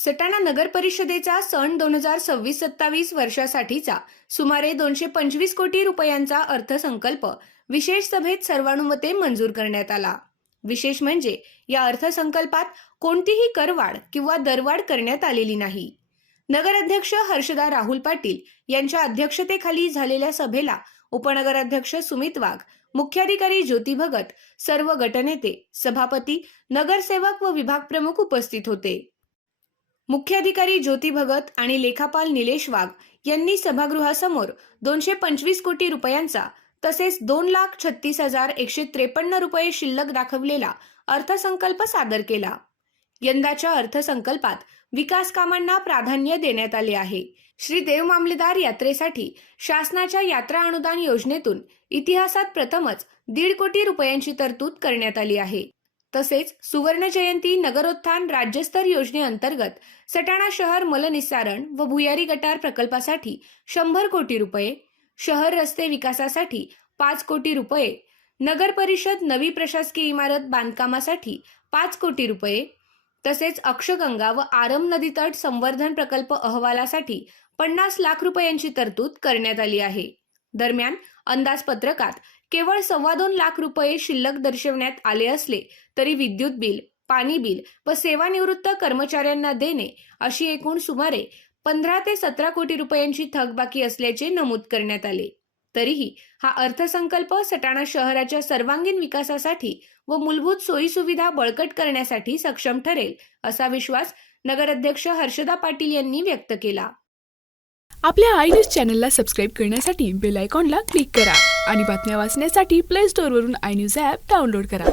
सटाणा नगर परिषदेचा सन 2026-27 वर्षासाठीचा सुमारे 225 कोटी रुपयांचा अर्थसंकल्प विशेष सभेत सर्वानुमते मंजूर करण्यात आला। विशेष म्हणजे या अर्थसंकल्पात कोणतीही करवाढ किंवा दरवाढ करण्यात आलेली नाही। नगराध्यक्ष हर्षदा राहुल पाटील यांच्या अध्यक्षतेखाली झालेल्या सभेला उपनगराध्यक्ष सुमित वाघ, मुख्याधिकारी ज्योती भगत, सर्व गटनेते, सभापती, नगरसेवक व विभाग प्रमुख उपस्थित होते। मुख्याधिकारी ज्योती भगत आणि लेखापाल निलेश वाघ यांनी सभागृहासमोर 225 कोटी रुपयांचा तसेच 2,36,153 रुपये शिल्लक दाखवलेला अर्थसंकल्प सादर केला। यंदाच्या अर्थसंकल्पात विकास कामांना प्राधान्य देण्यात आले आहे। श्री देव मामलेदार यात्रेसाठी शासनाच्या यात्रा अनुदान योजनेतून इतिहासात प्रथमच 1.5 कोटी रुपयांची तरतूद करण्यात आली आहे। तसेच सुवर्ण जयंती नगरोत्थान राज्यस्तर योजनेअंतर्गत सटाणा शहर मलनिस्सारण व भुयारी गटार प्रकल्पासाठी 100 कोटी रुपये, शहर रस्ते विकासासाठी 5 कोटी रुपये, नगर परिषद नवी प्रशासकीय इमारत बांधकामासाठी 5 कोटी रुपये, तसेच अक्षगंगा व आरम नदीतट संवर्धन प्रकल्प अहवालासाठी 50 लाख रुपयांची तरतूद करण्यात आली आहे। दरम्यान अंदाजपत्रकात केवळ 2.25 लाख रुपये शिल्लक दर्शवण्यात आले असले तरी विद्युत बिल, पाणी बिल व सेवानिवृत्त कर्मचाऱ्यांना देणे अशी एकूण सुमारे 15 ते 17 कोटी रुपयांची थकबाकी असल्याचे नमूद करण्यात आले। तरीही हा अर्थसंकल्प सटाणा शहराच्या सर्वांगीण विकासासाठी व मूलभूत सोयीसुविधा बळकट करण्यासाठी सक्षम ठरेल असा विश्वास नगराध्यक्ष हर्षदा पाटील यांनी व्यक्त केला। आपल्या आय न्यूज चॅनलला सबस्क्राईब करण्यासाठी बेल आयकॉनला क्लिक करा आणि बातम्या वाचण्यासाठी प्ले स्टोअरवरून आय न्यूज ॲप डाउनलोड करा।